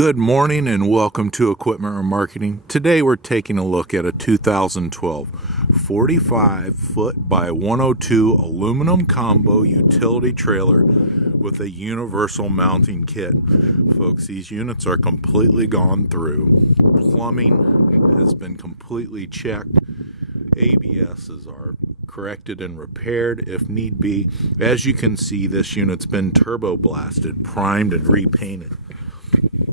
Good morning and welcome to Equipment Remarketing. Today we're taking a look at a 2012 45 foot by 102 aluminum combo utility trailer with a universal mounting kit. Folks, these units are completely gone through. Plumbing has been completely checked. ABSs are corrected and repaired if need be. As you can see, this unit's been turbo blasted, primed, and repainted.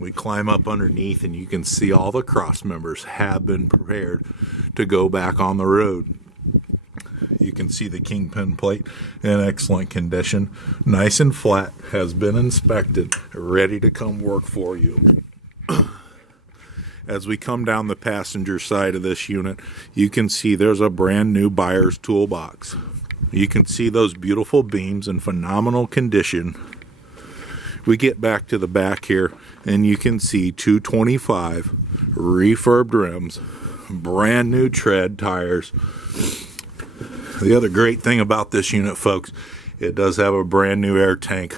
We climb up underneath and you can see all the cross members have been prepared to go back on the road. You can see the kingpin plate in excellent condition, nice and flat, has been inspected, ready to come work for you. As we come down the passenger side of this unit, you can see there's a brand new buyer's toolbox. You can see those beautiful beams in phenomenal condition. We get back to the back here and you can see 225 refurbed rims, brand new tread tires. The other great thing about this unit, folks, it does have a brand new air tank.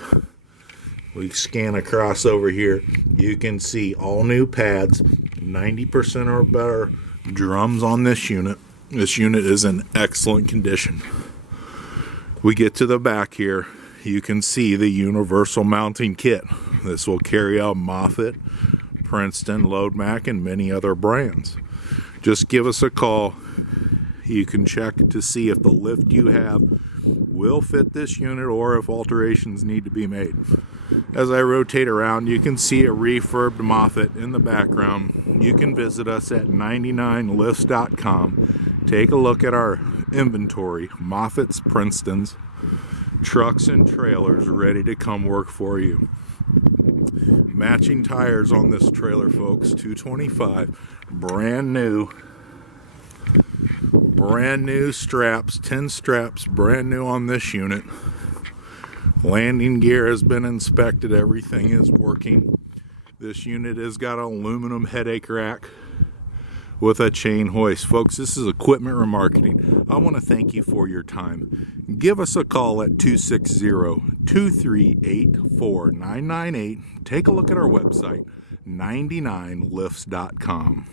We scan across over here, you can see all new pads, 90% or better drums on this unit. This unit is in excellent condition. We get to the back here, you can see the universal mounting kit. This will carry out Moffett, Princeton, Loadmac, and many other brands. Just give us a call. You can check to see if the lift you have will fit this unit or if alterations need to be made. As I rotate around, you can see a refurbed Moffett in the background. You can visit us at 99lifts.com. Take a look at our inventory, Moffett's, Princeton's, trucks and trailers ready to come work for you. Matching tires on this trailer, folks, 225, brand new straps, 10 straps, brand new on this unit. Landing gear has been inspected, everything is working. This unit has got an aluminum headache rack with a chain hoist. Folks, this is Equipment Remarketing. I want to thank you for your time. Give us a call at 260-238-4998. Take a look at our website, 99lifts.com.